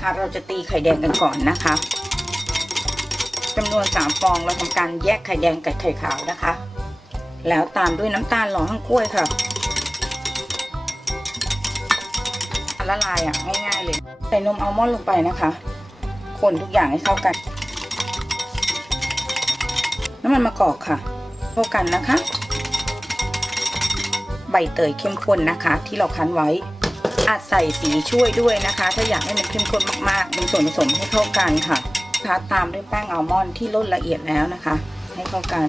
นะคะเราจะตีไข่แดงกันก่อนนะคะจำนวน3 ฟองเราทำการแยกไข่แดงกับไข่ขาวนะคะแล้วตามด้วยน้ำตาลหล่อหั่งกล้วยค่ะละลายง่ายๆเลยใส่นมอัลมอนด์ลงไปนะคะคนทุกอย่างให้เข้ากันน้ำมันมะกอกค่ะเข้ากันนะคะใบเตยเข้มข้นนะคะที่เราคั้นไว้อาจใส่สีช่วยด้วยนะคะถ้าอยากให้มันเข้มข้นมากๆเป็นส่วนผสมให้เข้ากันค่ะตามด้วยแป้งอัลมอนด์ที่ร่นละเอียดแล้วนะคะให้เข้ากัน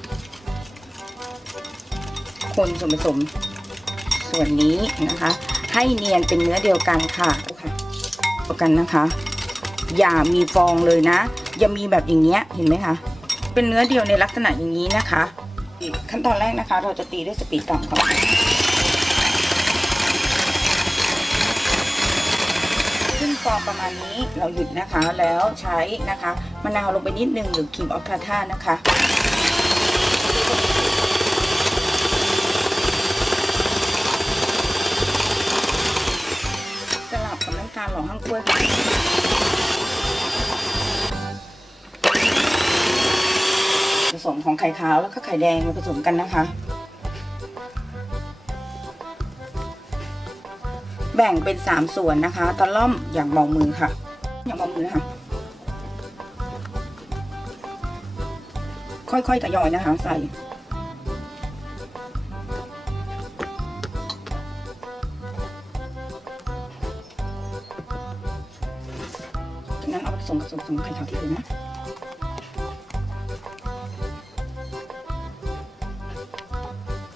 คนส่วนผสมส่วนนี้นะคะให้เนียนเป็นเนื้อเดียวกันค่ะเดียวกันนะคะอย่ามีฟองเลยนะอย่ามีแบบอย่างเงี้ยเห็นไหมคะเป็นเนื้อเดียวในลักษณะอย่างนี้นะคะขั้นตอนแรกนะคะเราจะตีด้วยสปีดต่ำก่อนขึ้นฟองประมาณนี้เราหยุดนะคะแล้วใช้นะคะมะนาวลงไปนิดนึงหรือครีมออฟทาท่านะคะสลับกับน้ำตาลหล่อหั่งกล้วยผสมของไข่ขาวแล้วก็ไข่แดงมาผสมกันนะคะแบ่งเป็น3 ส่วนนะคะตะล่อมอย่างเบามือค่ะอย่างเบามือค่ะค่อยๆทยอยนะคะใส่จากนั้นเอาผสมกับส่วนผสมไข่ขาวที่เหลือนะ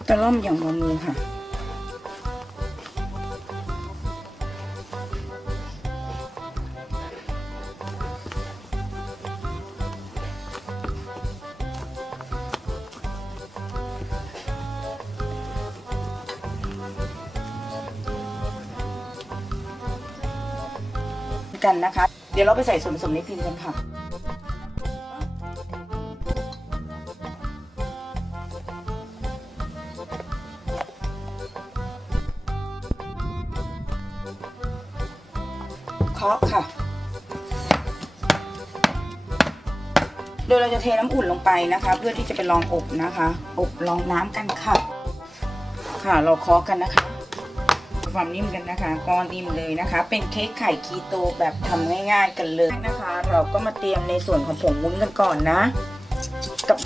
ตะล่อมอย่างเบามือค่ะกันนะคะเดี๋ยวเราไปใส่ส่วนผสมในพิมพ์กันค่ะเคาะค่ะโดยเราจะเทน้ำอุ่นลงไปนะคะเพื่อที่จะไปลองอบนะคะอบลองน้ำกันค่ะเราเคาะกันนะคะความนิ่มกันนะคะก้อนนิ่มเลยนะคะเป็นเค้กไข่คีโตแบบทำง่ายๆกันเลยนะคะเราก็มาเตรียมในส่วนของผงวุ้นกันก่อนนะกับ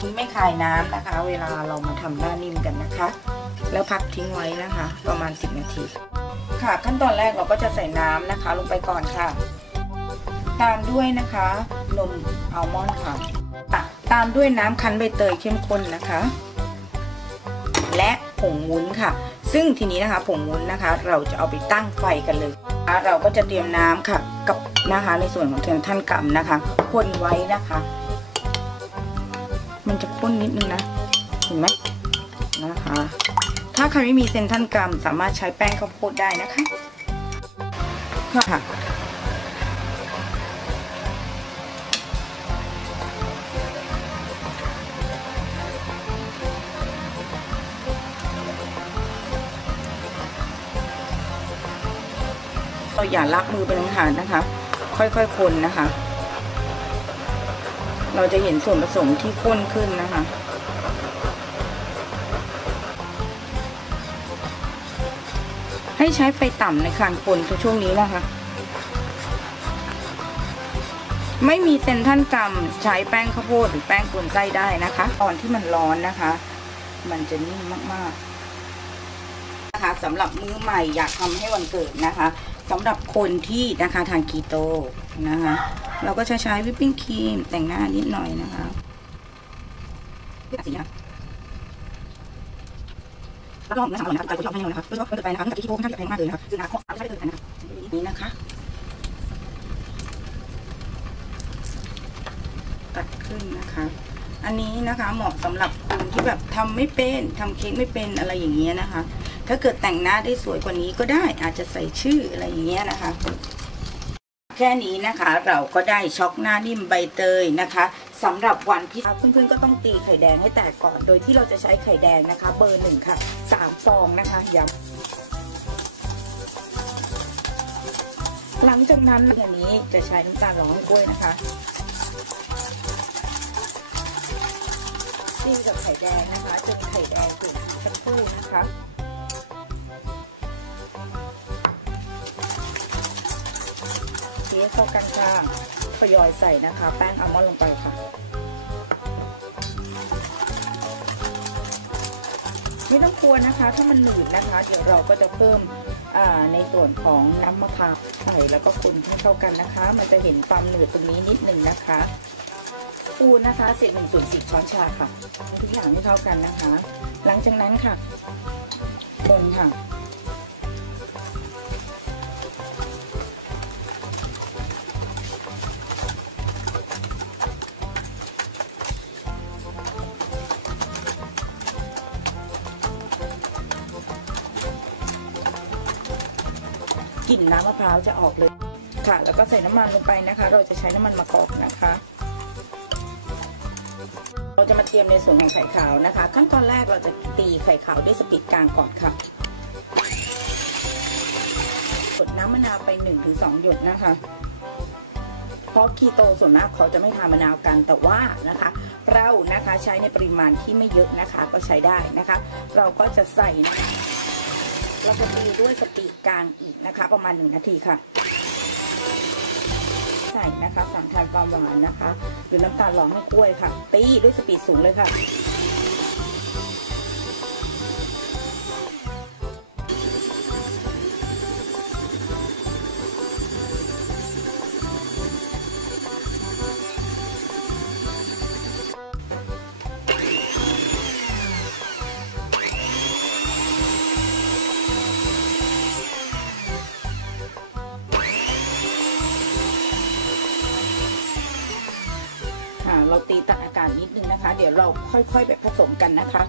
วุ้นไม่คายน้ำนะคะเวลาเรามาทำหน้านิ่มกันนะคะแล้วพักทิ้งไว้นะคะประมาณ10 นาทีค่ะขั้นตอนแรกเราก็จะใส่น้ำนะคะลงไปก่อนค่ะตามด้วยนะคะนมอัลมอนด์ค่ะตามด้วยน้ำคั้นใบเตยเข้มข้นนะคะและผงวุ้นค่ะซึ่งทีนี้นะคะผงวุ้นนะคะเราจะเอาไปตั้งไฟกันเลยเราก็จะเตรียมน้ำค่ะกับนะคะในส่วนของเทียนท่านกำนะคะคนไว้นะคะมันจะข้นนิดนึงนะเห็นไหมนะคะถ้าใครไม่มีเซนท่านกำสามารถใช้แป้งข้าวโพดได้นะคะค่ะเราอย่าลักมือไปลงหานนะคะค่อยๆคนนะคะเราจะเห็นส่วนผสมที่ข้นขึ้นนะคะให้ใช้ไฟต่ำในการคนช่วงนี้นะคะไม่มีเซนท่านกำใช้แป้งข้าวโพดหรือแป้งกวนไส้ได้นะคะตอนที่มันร้อนนะคะมันจะนิ่มมากๆนะคะสำหรับมื้อใหม่อยากทำให้วันเกิดนะคะสำหรับคนที่นะคะทานคีโตนะคะเราก็จะใช้วิปปิ้งครีมแต่งหน้านิดหน่อยนะคะแล้วก็นะคะก่อนนะคะใจคนที่เอาให้เรานะคะโดยเฉพาะคนเกิดไปนะคะกับคีโตค่อนข้างจะแพงมากเลยนะคะซึ่งนะคะไม่ใช่เกิดไปนะคะนี้นะคะตัดขึ้นนะคะอันนี้นะคะเหมาะสำหรับคนที่แบบทำไม่เป็นทำเค้กไม่เป็นอะไรอย่างเงี้ยนะคะถ้าเกิดแต่งหน้าได้สวยกว่านี้ก็ได้อาจจะใส่ชื่ออะไรอย่างเงี้ยนะคะแค่นี้นะคะเราก็ได้ช็อกหน้านิ่มใบเตยนะคะสำหรับวันพิเศษเพื่อนๆก็ต้องตีไข่แดงให้แตกก่อนโดยที่เราจะใช้ไข่แดงนะคะเบอร์ 1ค่ะ3 ฟองนะคะย้ำ หลังจากนั้นอย่างนี้จะใช้น้ำตาลล้อมกล้วยนะคะตีกับไข่แดงนะคะจนไข่แดงถึงสักครู่นะคะเทเข้ากันค่ะทยอยใส่นะคะแป้งอัลมอนด์ลงไปค่ะไม่ต้องกลัวนะคะถ้ามันหนืดนะคะเดี๋ยวเราก็จะเพิ่มในส่วนของน้ำมะพร้าวใส่แล้วก็คนให้เข้ากันนะคะมันจะเห็นความหนืดตรงนี้นิดหนึ่งนะคะปูนนะคะเศษ1/4 ช้อนชาค่ะทุกอย่างให้เข้ากันนะคะหลังจากนั้นค่ะคนค่ะกลิ่นน้ำมะพร้าวจะออกเลยค่ะแล้วก็ใส่น้ำมันลงไปนะคะเราจะใช้น้ำมันมะกอกนะคะเราจะมาเตรียมในส่วนของไข่ขาวนะคะขั้นตอนแรกเราจะตีไข่ขาวด้วยสปีดกลางก่อนค่ะกดน้ำมะนาวไป 1-2 หยดนะคะเพราะคีโตส่วนมากเขาจะไม่ทานมะนาวกันแต่ว่านะคะเรานะคะใช้ในปริมาณที่ไม่เยอะนะคะก็ใช้ได้นะคะเราก็จะใส่นะคะเราจะตีด้วยสปีดกลางอีกนะคะประมาณ1 นาทีค่ะใส่นะคะสั่งทานความหวานนะคะหรือน้ำตาลหล่อให้กล้วยค่ะตีด้วยสปีดสูงเลยค่ะเราตีตัดอากาศนิดนึงนะคะเดี๋ยวเราค่อยๆไปผสมกันนะคะ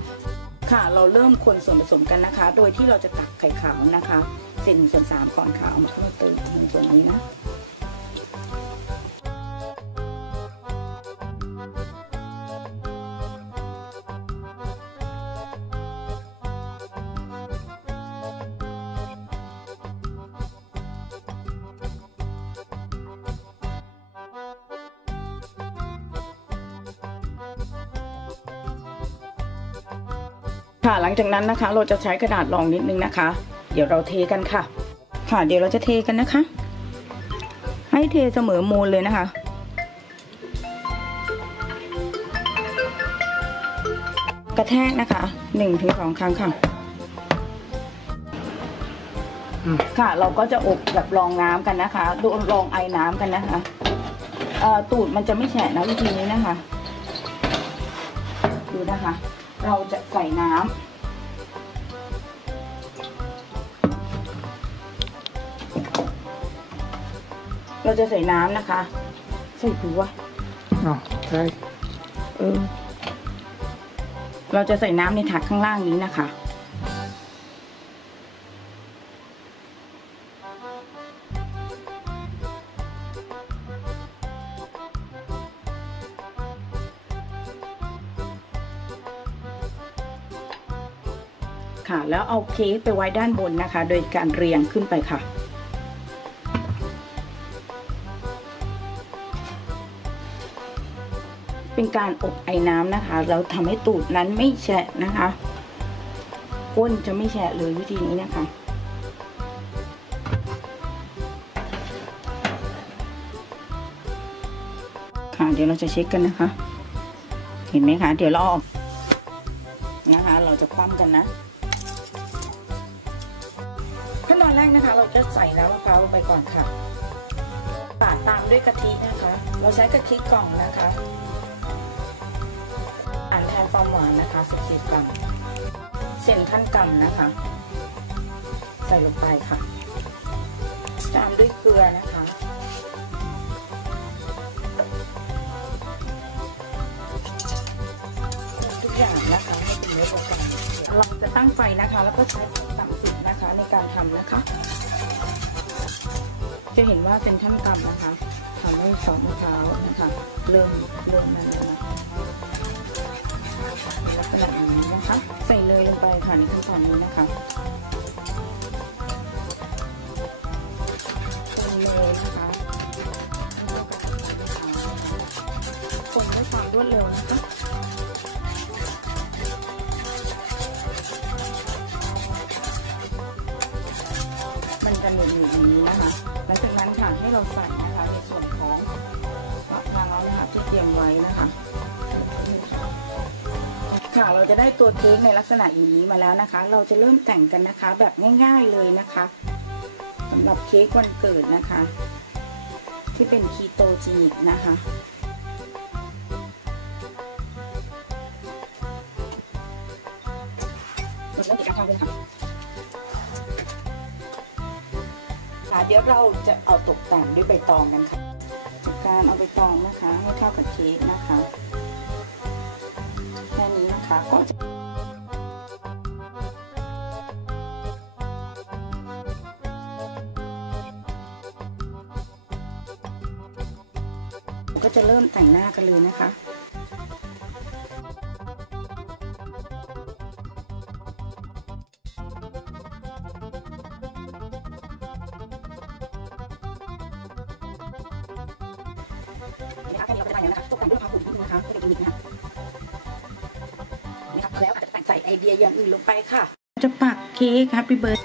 ค่ะเราเริ่มคนส่วนผสมกันนะคะโดยที่เราจะตักไข่ขาวนะคะ1/3 ก่อนค่ะเอามาเข้ามาเติมในส่วนนี้นะค่ะหลังจากนั้นนะคะเราจะใช้กระดาษรองนิดนึงนะคะเดี๋ยวเราเทกันค่ะค่ะเดี๋ยวเราจะเทกันนะคะให้เทเสมอมูลเลยนะคะกระแทกนะคะ1-2 ครั้งค่ะค่ะเราก็จะอบแบบรองน้ำกันนะคะดูรองไอน้ำกันนะคะตูดมันจะไม่แฉะนะวิธีนี้นะคะดูนะคะเราจะใส่น้ำนะคะใส่ดูว่าใช่เราจะใส่น้ำในถาดข้างล่างนี้นะคะค่ะแล้วเอาเค้กไปไว้ด้านบนนะคะโดยการเรียงขึ้นไปค่ะเป็นการอบไอ้น้ำนะคะเราทำให้ตูดนั้นไม่แฉะนะคะก้นจะไม่แฉะเลยวิธีนี้นะคะค่ะเดี๋ยวเราจะเช็คกันนะคะเห็นไหมคะเดี๋ยวเรานะคะเราจะคว่ำกันนะขั้นตอนแรกนะคะเราจะใส่น้ำมะพร้าวลงไปก่อนค่ะปาดตามด้วยกะทินะคะเราใช้กะทิกล่องนะคะแทนความหวานนะคะ14 กรัมเส้นขั้นกรัมนะคะใส่ลงไปค่ะตามด้วยเกลือนะคะทุกอย่างนะคะให้เป็นเนื้อเดียวกันเราจะตั้งไฟนะคะแล้วก็ใช้ไฟต่ำสุดนะคะในการทำนะคะจะเห็นว่าเป็นขั้นต่ำนะคะทำให้ซอสมะพร้าวนะคะเริ่มนั่นแล้วนะลักษณะอย่างนี้นะคะใส่เนยลงไปค่ะในขั้นตอนนี้นะคะคน เนยนะคะคนด้วยความรวดเร็วนะคะมันจะหนืดอย่างนี้นะคะหลังจากนั้นค่ะให้เราใส่นะคะในส่วนของมะพร้าวนะคะที่เตรียมไว้นะคะค่ะเราจะได้ตัวเค้กในลักษณะอย่างนี้มาแล้วนะคะเราจะเริ่มแต่งกันนะคะแบบง่ายๆเลยนะคะสำหรับเค้กวันเกิดนะคะที่เป็นคีโตจีนิกนะคะเราจะเริ่มติดกระทะเลยค่ะเดี๋ยวเราจะเอาตกแต่งด้วยใบตองกันค่ะจากการเอาใบตองนะคะให้เข้ากับเค้กนะคะแค่นี้นะคะก็จะเริ่มแต่งหน้ากันเลยนะคะตกแต่งด้วยความอุ่นนิดนึงนะคะเป็นอีกนะคะนี่ค่ะแล้วอาจจะแต่งใส่ไอเดียอย่างอื่นลงไปค่ะจะปักเค้กแฮปปี้เบิร์ด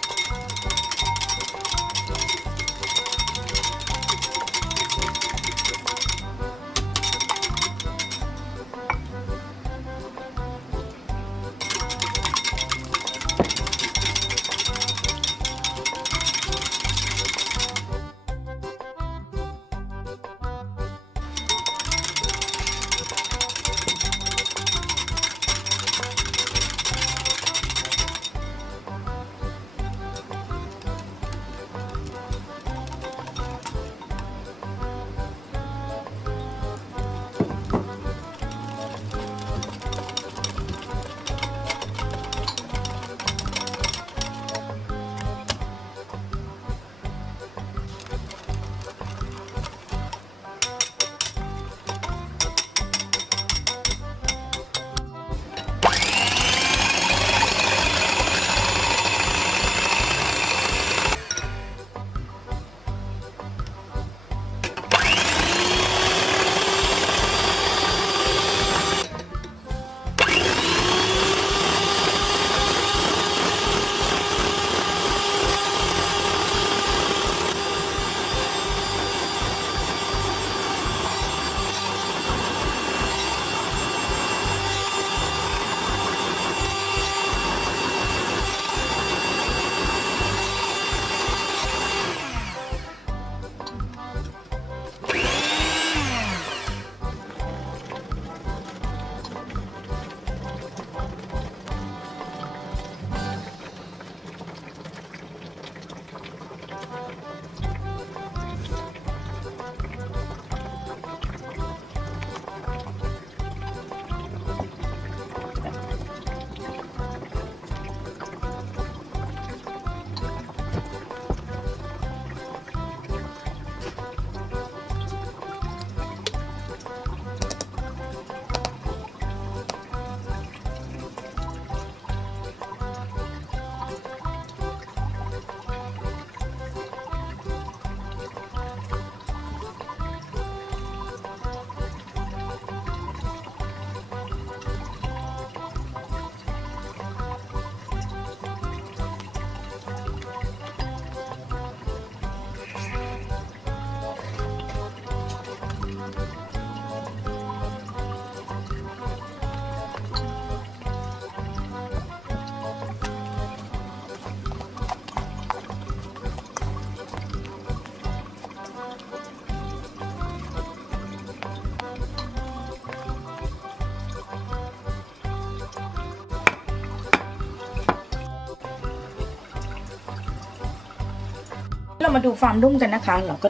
เรามาดูความนุ่มกันนะคะเราก็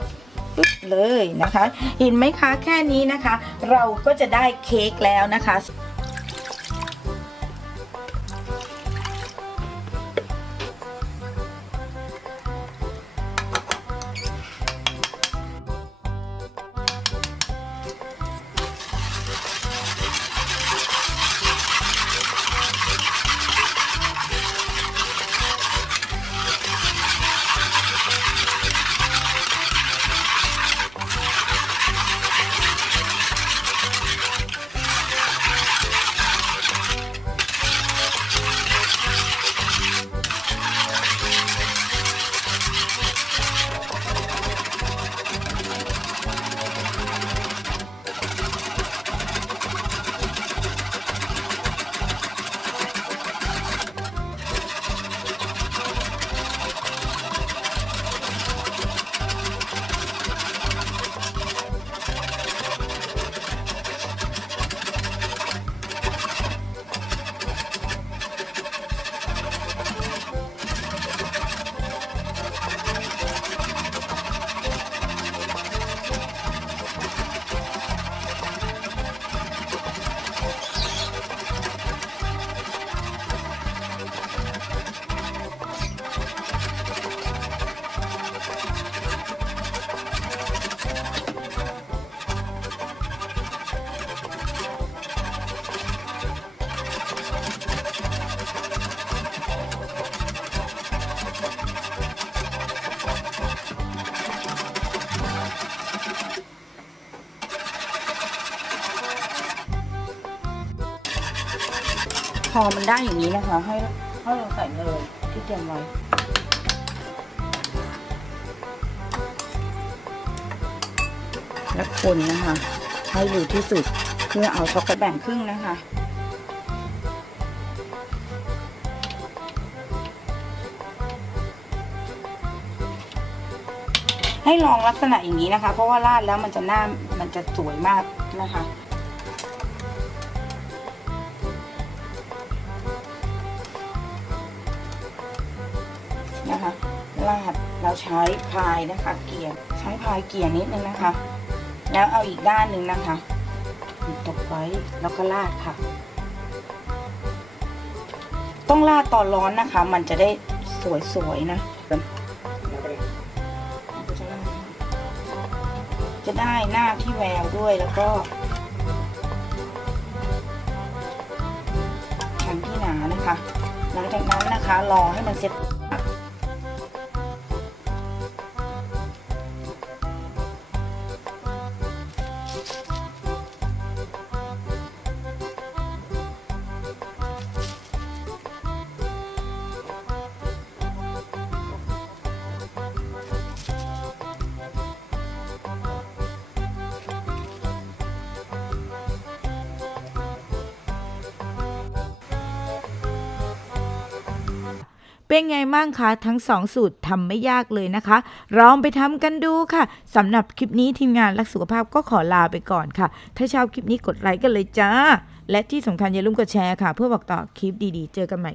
ปึ๊บเลยนะคะเห็นไหมคะแค่นี้นะคะเราก็จะได้เค้กแล้วนะคะ พอมันได้อย่างนี้นะคะให้เราใส่เลยที่เตรียมไว้และคนนะคะให้เร็วที่สุดเพื่อเอาช็อกโกแลตแบ่งครึ่งนะคะให้ลองลักษณะอย่างนี้นะคะเพราะว่าราดแล้วมันจะสวยมากนะคะราดเราใช้พายนะคะเกี่ยใช้พายเกี่ยนิดนึงนะคะแล้วเอาอีกด้านหนึ่งนะคะตบไว้แล้วก็ราดค่ะต้องราดตอนร้อนนะคะมันจะได้สวยๆนะจะได้หน้าที่แววด้วยแล้วก็ชั้นที่หนานะคะหลังจากนั้นนะคะรอให้มันเสร็จเป็นไงมั่งคะทั้ง2สูตรทำไม่ยากเลยนะคะลองไปทำกันดูค่ะสำหรับคลิปนี้ทีมงานรักสุขภาพก็ขอลาไปก่อนค่ะถ้าชอบคลิปนี้กดไลค์กันเลยจ้าและที่สำคัญอย่าลืมกดแชร์ค่ะเพื่อบอกต่อคลิปดีๆเจอกันใหม่